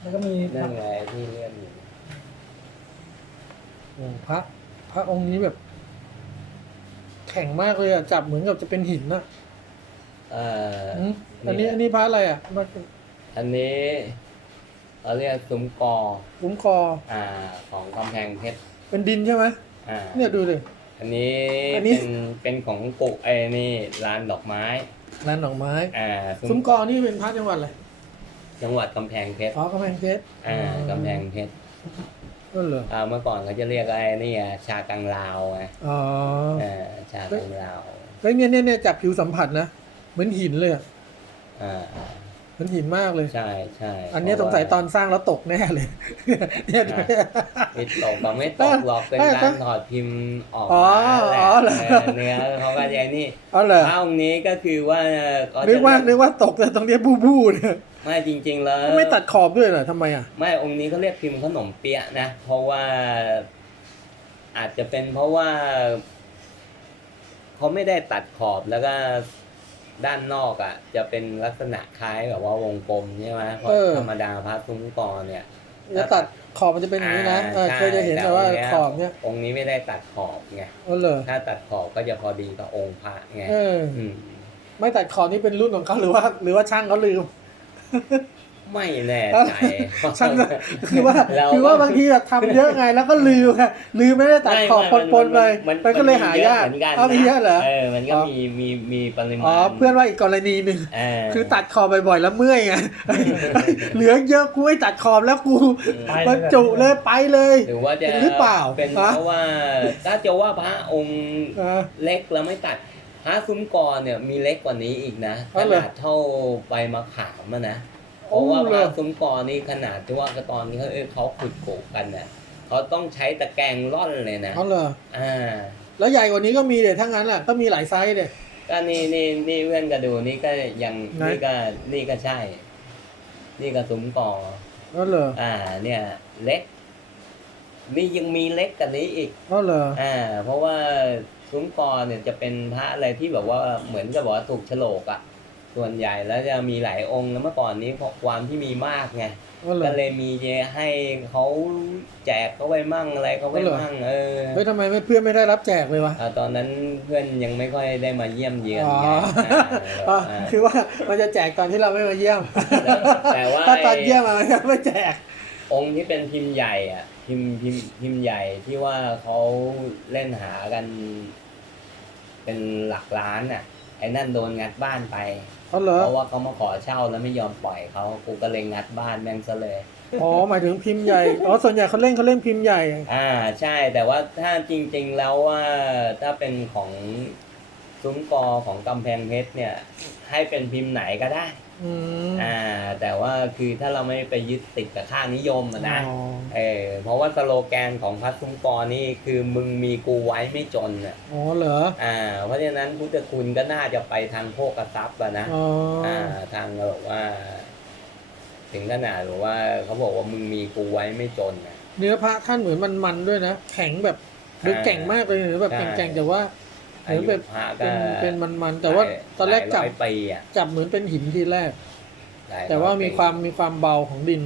แล้วก็มีนั่นไงที่เลื่อนอยู่โอ้พระ พระองค์นี้แบบ แข็งมากเลยอะ จับเหมือนกับจะเป็นหินนะเอ่ออืมอันนี้นี่อันนี้พระอะไรอะมันอันนี้เราเรียกซุ้มกอคุ้มคออ่าของกำแพงเพชรเป็นดินใช่ไหมอ่าเนี่ยดูดิอันนี้อันนี้ เป็นเป็นของปุกไอ้นี่ลานดอกไม้ร้านดอกไม้ อ่าซุ้มกอนี่เป็นพระจังหวัดอะไร จังหวัดกำแพงเพชรอ๋อกำแพงเพชรอ่ากำแพงเพชรก็เหรออ่าเมื่อก่อนเขาจะเรียกไอ้นี่อะชากังลาวไงอ๋ออ่าชากังลาวเฮ้ยเนี่ยเนี่ยเนี่ยจับผิวสัมผัสนะเหมือนหินเลยอะอ่าเหมือนหินมากเลยใช่ใช่อันเนี้ยสงสัยตอนสร้างแล้วตกแน่เลยเนี่ยดูเนี่ยติดตกก็ไม่ตกหรอกเป็นเออการถอดพิมพ์ออกอ๋อมาแหละอ๋อเหรอเออเนื้อเขาก็จะนี่อ๋อเหรอถ้าองค์นี้ก็คือว่าเขานึจะกว่านึกว่าตกแต่ตรงเนี้ยบูบูเนี่ย ไม่จริง ๆ แล้วไม่ตัดขอบด้วยเหรอทำไมอะไม่องค์นี้เขาเรียกพิมพ์ขนมเปี๊ยะนะ เพราะว่าอาจจะเป็นเพราะว่าเขาไม่ได้ตัดขอบแล้วก็ด้านนอกอะ จะเป็นลักษณะคล้ายแบบว่าวงกลมใช่ไหมเพราะเออธรรมดาพระซุ้มกอเนี่ยแล้วตัดขอบมันจะเป็นอย่างนี้นะเออใช่เคยจะเห็นแต่ว่าองค์ขอบเนี่ย องค์นี้ไม่ได้ตัดขอบไงอ๋อเหรอถ้าตัดขอบก็จะพอดีกับองค์พระไงเอออืมไม่ตัดขอบนี่เป็นรุ่นของเขาหรือว่า หรือว่าช่างเขาลืม ไม่แน่ใจช่างคือว่าเรคือว่าบางทีแบบทำเยอะไงแล้วก็ลืมไงลืมไม่ได้ตัดขอบไม่ปนๆไปมันมันก็เลยหายากเหมือนกันเอามีเยอะเหรอเออมันก็อ๋อมีมีมีปริมาณอ๋อเพื่อนว่าอีกกรณีหนึ่งเออคือตัดขอบบ่อยๆแล้วเมื่อยไงเหลือเยอะกูไม่ตัดขอบแล้วกูไปบรรจุเลยไปเลยหรือว่าจะหรือเปล่าเป็นฮะเพราะว่าถ้าจะว่าพระองค์เออเล็กแล้วไม่ตัด พระซุ้มกอเนี่ยมีเล็กกว่านี้อีกนะอ๋ขอเหรอนาดเท่าใบมะขามอะนะเพโอ้ราะว่าเหพรอระซุ้มกอนี่ขนาดที่ว่าตอนนี้เขาเอ้ยเขาขุดโขกกันเนี่ยเขาต้องใช้ตะแกรงร่อนเลยนะเอาเหรออ่าแล้วใหญ่กว่านี้ก็มีเดี๋ยวถ้างั้นแหละก็มีหลายไซส์เดี๋ยก็นี่นี่นี่เพื่อนก็ดูนี่ก็ยังไหน นี่ก็นี่ก็ใช่ นี่ก็ซุ้มกอเอาเหรออ่า เนี่ยเล็กนี่ยังมีเล็กกว่านี้อีก เอาเหรออ่า เพราะว่า ซุ้มกอเนี่ยจะเป็นพระอะไรที่แบบว่าเหมือนกับบอกว่าถูกโฉลกอะ่ะ ส่วนใหญ่แล้วจะมีหลายองค์แล้วเมื่อก่อนนี้เพราะความที่มีมากไงเอาเหรก็อเลยมีให้เขาแจกเขาไปมั่งอะไรเขาไปเอาเหรอมั่งเออเฮ้ยทำไมไม่เพื่อนไม่ได้รับแจกเลยวะอ่าตอนนั้นเพื่อนยังไม่ค่อยได้มาเยี่ยมเยือนอ๋อไงอ๋ออ่าอ่าคือว่ามันจะแจกตอนที่เราไม่มาเยี่ยมแต่ว่าถ้าตอนเยี่ยมอะมันจะไม่แจก องค์ที่เป็นพิมพ์ใหญ่อะ พิมพ์พิมพ์พิมพ์ใหญ่ที่ว่าเขาเล่นหากัน เป็นหลักล้านอะ ไอ้นั่นโดนงัดบ้านไปเอาเหรอ เพราะว่าเขามาขอเช่าแล้วไม่ยอมปล่อยเขากูก็เลยงัดบ้านแม่งซะเลย อ๋อ หมายถึงพิมพ์ใหญ่ อ๋อ ส่วนใหญ่เขาเล่นเขาเล่นพิมพ์ใหญ่ อ่าใช่ แต่ว่าถ้าจริง ๆ แล้วว่าถ้าเป็นของซุ้มกอของกำแพงเพชรเนี่ย ให้เป็นพิมพ์ไหนก็ได้ อืม อ่า แต่ว่าคือถ้าเราไม่ไปยึดติดกับค่านิยมอะนะอ๋อเออเพราะว่าสโลแกนของพัทซุ้มกอนี่คือมึงมีกูไว้ไม่จนอะอ๋อเหรออ่า เพราะฉะนั้นพุทธคุณก็น่าจะไปทางโภกทรัพย์อะนะอ๋อออ่าทางแบบว่า ถึงขนาดแบบว่าเขาบอกว่ามึงมีกูไว้ไม่จนอะเนื้อพระท่านเหมือนมันๆด้วยนะแข็งแบบหรืออ่าแก่งมากเลยหรือแบบใช่แก่งๆแต่ว่าเหมือนแบบพระเป็ก็นเป็นมันๆแต่ว่าหลยตอนแรกจับหลายอยปีอะจับเหมือนเป็นหินทีแรกหลย แต่ว่าร้อยมีปีความมีความเบาของดิน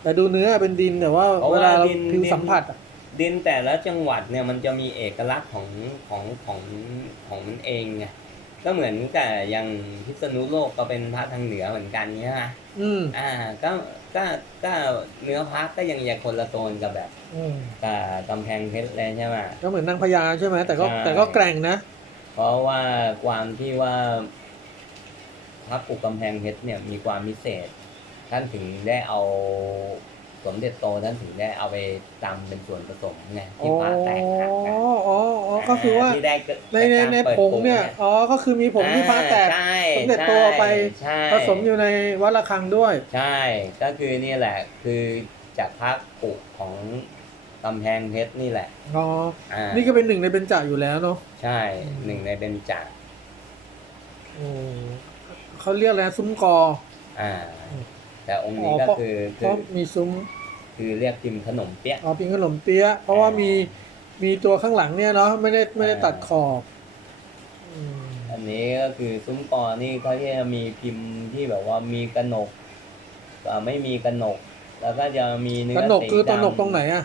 แต่ดูเนื้อเป็นดินแต่ว่าเพราะเวว่าลาเราดินผิวดินสัมผัสอะดินแต่ละจังหวัดเนี่ยมันจะมีเอกลักษณ์ของของของของมันเองไงก็เหมือนกับอย่างพิษณุโลกก็เป็นพระทางเหนือเหมือนกันใช่ไหมอืมอ่า ก็ก็ก็เนื้อพระก็ยังยังคนละโซนกับแบบอืมกับกำแพงเพชรเลยใช่ไหมก็เหมือนนางพญาใช่ไหมแต่ก็ใช่แต่ก็แกร่งนะ เพราะว่าความที่ว่า พระปุกกำแพงเพชรเนี่ยมีความพิเศษ ท่านถึงได้เอาสมเด็จโตท่านถึงได้เอาไปตำเป็นส่วนผสมไงอ๋ที่อพระแตกหักอะอ๋ออ๋อก็คือว่าที่ได้เกิดในในในจากการผงเนี่ยปิดอ๋อก็คือมีผงที่พระแตก อ่าใช่สมเด็จโตเอาไป ใช่ผสมอยู่ในวัดระฆังด้วย ใช่ ก็คือนี่แหละ คือจากพระปุกของกำแพงเพชรนี่แหละอ๋อ อ่านี่ก็เป็นหนึ่งในเบญจอยู่แล้วเนาะ ใช่อืมหนึ่งในเบญจา โอ้ เขาเรียกอะไรนะซุ้มกอ อ่าอืมแต่องค์นี้อ๋อก็เพราะคือเพคือราะมีซุ้มคือเรียกพิมพ์ขนมเปี๊ยะ อ๋อเป็นขนมเปี๊ยะเพราะว่ามีมีตัวข้างหลังเนี่ยเนาะไม่ได้ไม่ได้อ่าตัดขอบอืมอันนี้ก็คือซุ้มกอนี่เขาจะมีพิมพ์ที่แบบว่ามีกระหนกอ่าไม่มีกระหนก แล้วก็จะมีเนื้ตอนกสีคือตดำนกตรงไหนอะ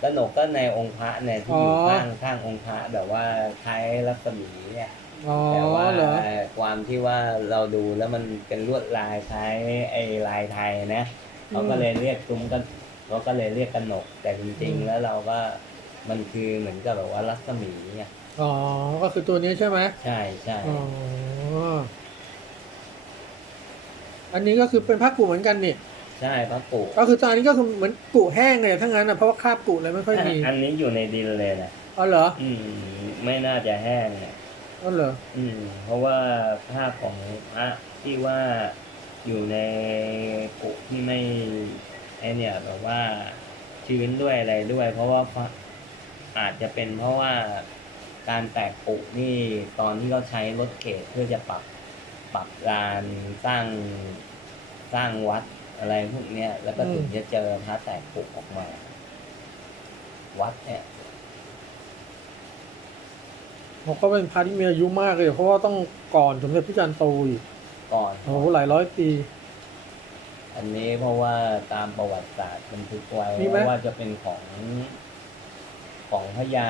กระหนกก็ในองค์พระเนี่ยที่อยู่อ๋อ ข้างข้างองค์พระแบบว่าคล้ายรัศมีเนี่ย อ๋อแต่ว่าเหรอความที่ว่าเราดูแล้วมันเป็นลวดลายคล้ายไอ้ลายไทยนะเขาก็เลยเรียกซุ้มกันเขาก็เลยเรียกกระหนก แต่จริงๆแล้วเราก็มันคือเหมือนกับแบบว่ารัศมีเนี่ยอ๋อ ก็คือตัวนี้ใช่ไหมใช่ใช่อ๋ออันนี้ก็คือเป็นผ้ากุเหมือนกันนี่ใช่พระปู่ก็คือตอนนี้ก็คือเหมือนกุแห้งเลยทั้งนั้นนะเพราะว่าคราบกุอะไรไม่ค่อยมีอันนี้อยู่ในดินเลยนะอ๋อเหรอ อืมไม่น่าจะแห้งนะ อ๋อเหรออืม เพราะว่าภาพของพระที่ว่าอยู่ในปุที่ไม่ไอเนี่ยแบบว่าชื้นด้วยอะไรด้วย เพราะว่าพระอาจจะเป็นเพราะว่าการแตกปุกนี่ตอนที่เขาใช้รถเขตเพื่อจะปรับปรับลานสร้างสร้างวัดอะไรพวกเนี้ยแล้วก็ถึงจะเจอพระแตกปุกออกมา วัดเนี่ย ผมก็เป็นพระที่มีอายุมากเลย เพราะว่าต้องก่อนสมเด็จพระจันทร์โตอีกก่อน โอ้โหหลายร้อยปี อันนี้เพราะว่าตามประวัติศาสตร์บันทึกไว้มีไหม ว่าจะเป็นของ ของพญา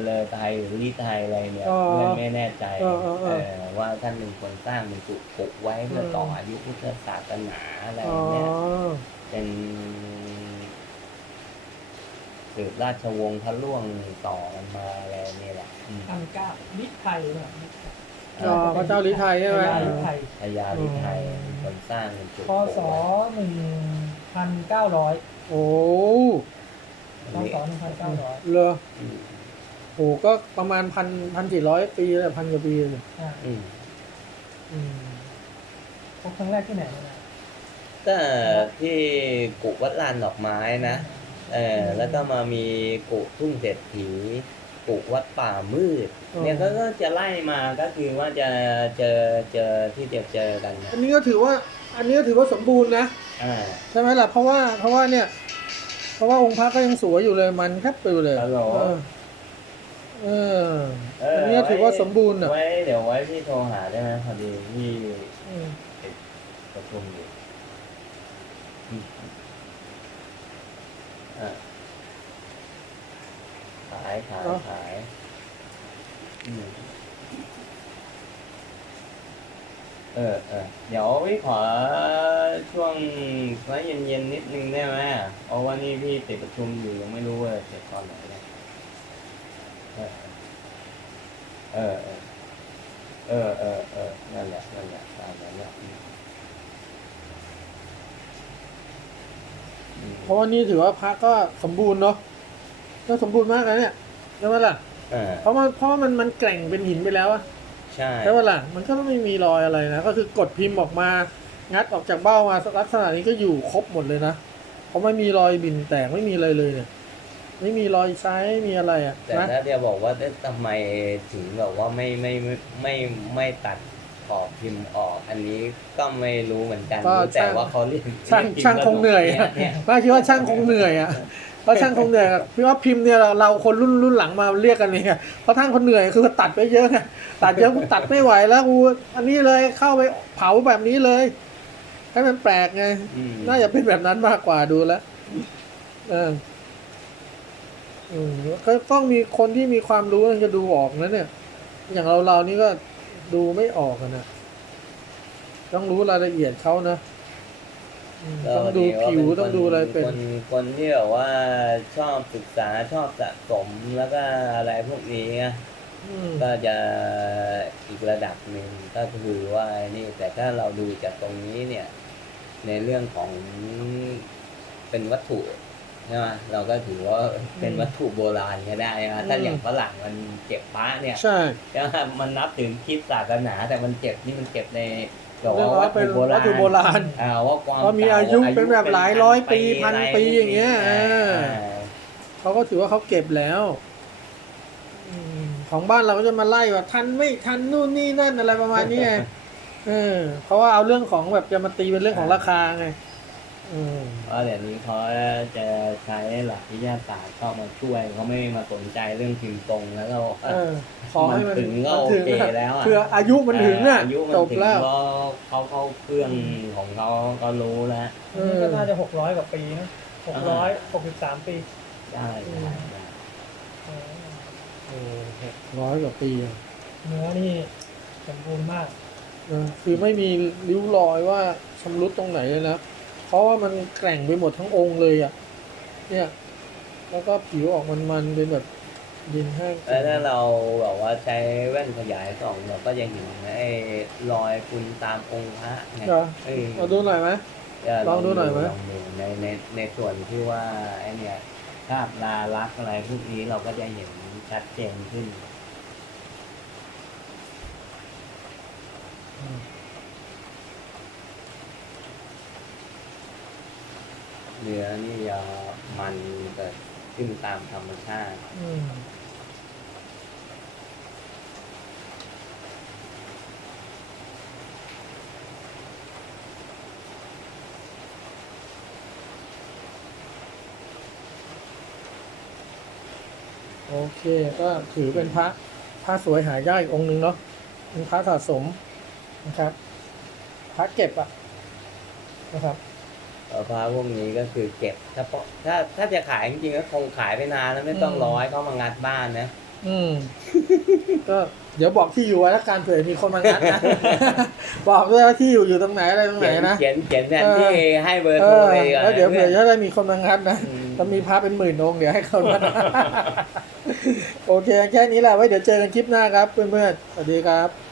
เลอไทยหรือลีไทยอะไรเนี่ยอ๋อเพื่อนไม่แน่ใจเออเออเออเออว่าท่านเป็นคนสร้างเป็นจุปลุกไว้เพื่อต่ออายุพุทธศาสนาอะไรอ๋อ เนี่ย เป็น สืบราชวงศ์พระล่วงต่อกันมาอะไรนี่แหละอืมอังกาลิไทยเนี่ยอ๋อพระเจ้าลิไทยใช่ไหมพญาลิไทยพญาลิไทยเป็นคนสร้างเป็นจุปพลุกศไว้หนึ่งพันเก้าร้อยโอ้อันพนี้ศหนึ่งพันเก้าร้อยเลออืมโอ้ก็ประมาณพันพันสี่ร้อยปีแล้วพันกว่าปีเลยอ่าอืมอืมพบครั้งแรกที่ไหนนะก็ที่กุวัดลานดอกไม้นะ เออแล้วก็มามีกุทุ่งเศรษฐีกุวัดป่ามืด เนี่ยก็ก็จะไล่มาก็คือว่าจะเจอเจอที่จะเจอกันนะอันนี้ก็ถือว่า อันนี้ก็ถือว่าสมบูรณ์นะอ่าใช่ไหมล่ะเพราะว่าเพราะว่าเนี่ย เพราะว่าองค์พระก็ยังสวยอยู่เลยมันแทบไปอยู่เลยฮัลโหลเออเออเออันนี้ก็ถือว่าสมบูรณ์อะไว้เดี๋ยวไว้พี่โทรหาได้ไหมพอดีพี่อืมประชุมอยู่อืมอะขายขายขายอืมเออเออเดี๋ยวพี่ขอช่วงสักเย็นๆนิดนึงได้ไหมเพราะว่านี่พี่ติดประชุมอยู่ยังไม่รู้ว่าเสร็จตอนไหนเนี่ยเออเออเออเออเออเออนั่นแหละนั่นแหละตามนั้นแหละอืมอืมเพราะว่านี่ถือว่าพระก็สมบูรณ์เนาะ ก็สมบูรณ์มากเลยเนี่ยใช่ไหมล่ะเออเพราะว่าเพราะว่ามันมันแกร่งเป็นหินไปแล้วอะใช่ใช่ไหมล่ะมันก็ไม่มีรอยอะไรนะก็คือกดพิมพ์ออกมางัดออกจากเบ้ามาลักษณะนี้ก็อยู่ครบหมดเลยนะเพราะไม่มีรอยบินแตกไม่มีอะไรเลยเนี่ย ไม่มีรอยซ้ายไม่มีอะไรอะแต่นะถ้าเดียวบอกว่าเอ๊ะทำไมถึงแบบว่าไม่ไม่ไม่ไม่ไม่ตัดขอบพิมพ์ออก อันนี้ก็ไม่รู้เหมือนกันก็รู้แต่ช่างว่าเขาเรียกช่างเรียกพิมพ์ช่างคงเหนื่อยกอะระดูกเนี่ยป้าคิดว่าช่างคงเหนื่อยอะ เพราะช่างคงเหนื่อยอะพี่ว่าพิมพ์เนี่ยเราเราคนรุ่นรุ่นหลังมาเรียกกันเนี่ยเพราะท่านคนเหนื่อยคือตัดไปเยอะไงตัดเยอะกูตัดไม่ไหวแล้วกูอันนี้เลยเข้าไปเผาแบบนี้เลย ให้มันแปลกไง อืม น่าจะเป็นแบบนั้นมากกว่าดูแล้วเอออืมก็ต้องมีคนที่มีความรู้ถึงจะดูออกนะเนี่ย อย่างเราเรานี่ก็ดูไม่ออกกันนะต้องรู้รายละเอียดเขานะอืม ต้องดูผิวต้องดูอะไรเป็นคนคนที่แบบว่าชอบศึกษาชอบสะสมแล้วก็อะไรพวกนี้อะอืมก็จะอีกระดับหนึ่งก็คือว่าไอ้นี่แต่ถ้าเราดูจากตรงนี้เนี่ย ในเรื่องของเป็นวัตถุใช่ไหมเราก็ถือว่าเป็นวัตถุโบราณก็ได้นะถ้าอย่างฝรั่งมันเจ็บพระเนี่ยใช่ใช่ไหมมันนับถึงคริดศาสนาแต่มันเจ็บนี่มันเจ็บในแบบ เรื่องว่าว่าวัตเป็นถุโบวัราตณถุโบราณอ่าว่าความว่ามีอายุเป็นแบบหลายร้อยปีพันปีอย่างเงี้ยอ่าเออเขาก็ถือว่าเขาเก็บแล้วอืมของบ้านเราก็จะมาไล่ว่าทันไม่ทันนู่นนี่นั่นอะไรประมาณนี้ไงเออเพราะว่าเอาเรื่องของแบบจะมาตีเป็นเรื่องของราคาไงเออืมเพราะเดี๋ยวนี้เขาจะใช้หลักวิทยาศาสตร์เข้ามาช่วยเขาไม่มาสนใจเรื่องพิมพ์ตรงแล้วก็เออขอให้มันมันถึงก็มันถึงโอเคแล้วอะคืออายุมันถึงอะอายุมันจบถึงแล้วเพราะเขาเข้าเครื่องของเขาก็รู้แล้วอันนี้ก็น่าจะหกร้อยกว่าปีนะหกร้อยหกสิบสามปีได้ได้ได้อ๋อโอ้ร้อยกว่าปีอะเนื้อนี่สมบูรณ์มากเออคือไม่มีริ้วรอยว่าชำรุดตรงไหนเลยนะ เพราะว่ามันแกร่งไปหมดทั้งองค์เลยอะ เนี่ย แล้วก็ผิวออกมันๆเป็นแบบเย็นแห้งแล้วถ้าเราแบบว่าใช้แว่นขยายส่องเราก็จะเห็นไอ้รอยคุณตามองค์พระไงเหรอเออมาดูหน่อยไหมเลองดูหน่อยไหมลองดูในในในส่วนที่ว่าไอ้เนี่ยภาพลาลักษณ์อะไรพวกนี้เราก็จะเห็นชัดเจนขึ้น เนื้อนี่จะมันเกิดขึ้นตามธรรมชาติ อืมโอเคก็ถือเป็นพระพระสวยหายากอีกองค์หนึ่งเนาะเป็นพระสะสมนะครับพระเก็บอะนะครับ พระพวกนี้ก็คือเก็บ ถ้าเพราะถ้าถ้าจะขายจริงๆก็คงขายไปนานแล้วไม่ต้องอืมรอให้เขามางัดบ้านนะอืมก็เดี๋ยวบอกที่อยู่ไว้แล้วการเผื่อมีคนมางัดนะบอกด้วยว่าที่อยู่อยู่ตรงไหนอะไรตรงไหนนะเขียนเขียนแผนที่ให้เบอร์เอโทรอไปก่อนแล้วเดี๋ยวเผื่อนะจะได้มีคนมางัดนะอืมถ้ามีพระเป็นหมื่นองค์เดี๋ยวให้เขามาโอเคแค่นี้แหละไว้เดี๋ยวเจอกันคลิปหน้าครับเพื่อนๆสวัสดีครับ